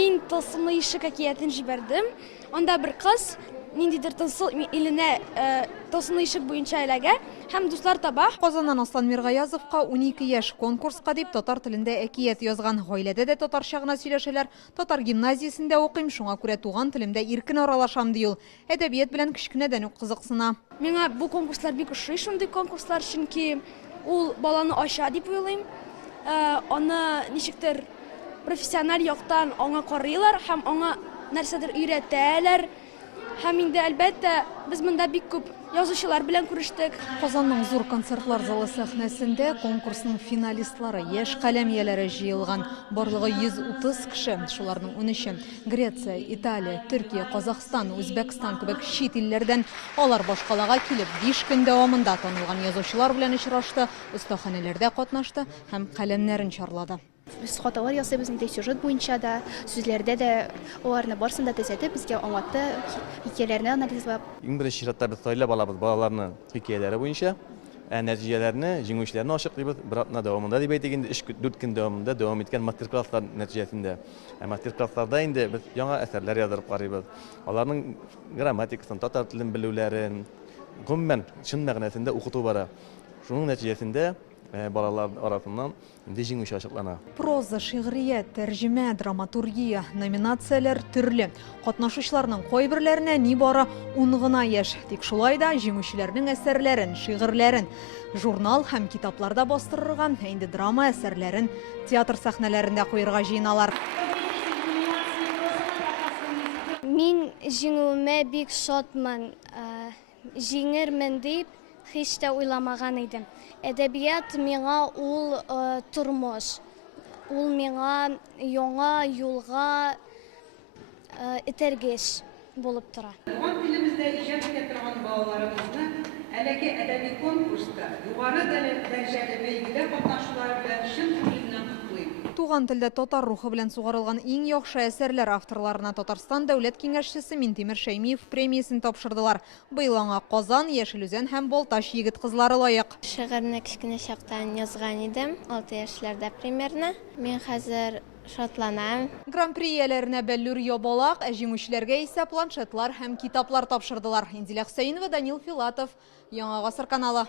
Мин тылсымлы ишек әкиятен җибәрдем. Анда бер кыз ниндидер тылсым иленә тылсымлы ишек буенча эләгә һәм дуслар таба. Казаннан Аслан Миргаязовка 12 яшь конкурска дип татар телендә әкият язган. Гаиләдә дә татарча гына сөйләшәләр. Татар гимназиясендә укыйм, шуңа күрә туган телемдә иркен аралашам ди ул. Әдәбият белән кечкенәдән үк кызыксына. Миңа бу конкурслар бик ошый, шундый конкурслар, чөнки ул баланы ача дип уйлыйм. Аны ничектер профессиональ яктан аңа карыйлар һәм аңа нәрсәдер өйрәтәләр. Һәм инде әлбәттә без монда бик күп язучылар белән күрештек. Казанның зур концертлар залы сәхнәсендә конкурсның финалистлары, яшь каләм ияләре җыелган. Барлыгы 130 кеше, шуларның 13-е Греция, Италия, Төркия, Казахстан, Үзбәкстан кебек чит илләрдән. Алар башкалага килеп 5 көн дәвамында танылган язучылар белән очрашты, остаханәләрдә катнашты һәм каләмнәрен чарлады. Biz хаталар ясыйбыз инде сюжет буенча да, сүзләрдә дә, аларны барсын да төзәтеп, безгә аңлатты, хикәяләрне анализлап. Иң беренче чиратта без сайлап алабыз балаларны хикәяләре буенча, нәтиҗәләрне, җиңүчеләрне ачыклыйбыз. Бер атна дәвамында дип әйтик инде, 4 көн дәвамында дәвам иткән мастер-класслар нәтиҗәсендә. Мастер-классларда инде без яңа әсәрләр язып карыйбыз. Аларның грамматикасын, татар телен белүләрен, гомумән чын мәгънәсендә укыту бара. Шуның нәтиҗәсендә балалар арасыннан инде җиңүче ачыклана. Проза, шигърият, тәрҗемә, драматургия, номинацияләр төрле. Катнашучыларның кайберләренә ни бара 10 гына яшь. Тик шулай да җиңүчеләрнең әсәрләрен, шигырьләрен журнал һәм китапларда бастырырга, инде драма әсәрләрен театр сәхнәләрендә куярга җыеналар. Мин җиңүемә бик шатмын. Җиңермен дип һич тә уйламаган идем. Әдәбият миңа ул тормыш. Ул миңа яңа юлга этәргеч булып тора. Туган телебездә иҗат итә торган балаларыбызны әлеге әдәби конкурста югары дәрәҗәле бәйгедә катнашулары белән чын күңеленнән котлыйм. Туган телдә татар рухы белән сугарылган иң яхшы әсәрләр авторларына Татарстан дәүләт киңәшчесе Минтимер Шәймиев премиясын тапшырдылар. Быел аңа Казан, Яшелүзән һәм Балташ егет кызлары лаек. Шигырьне кечкенә чактан язган идем, 6 яшьләрдә примерно. Мин хәзер шатланам. Гран-при ияләренә Бәллүр ябалак, җиңүчеләргә исә планшетлар һәм китаплар тапшырдылар. Инзилә Хөсәенова, Данил Филатов, Яңа гасыр каналы.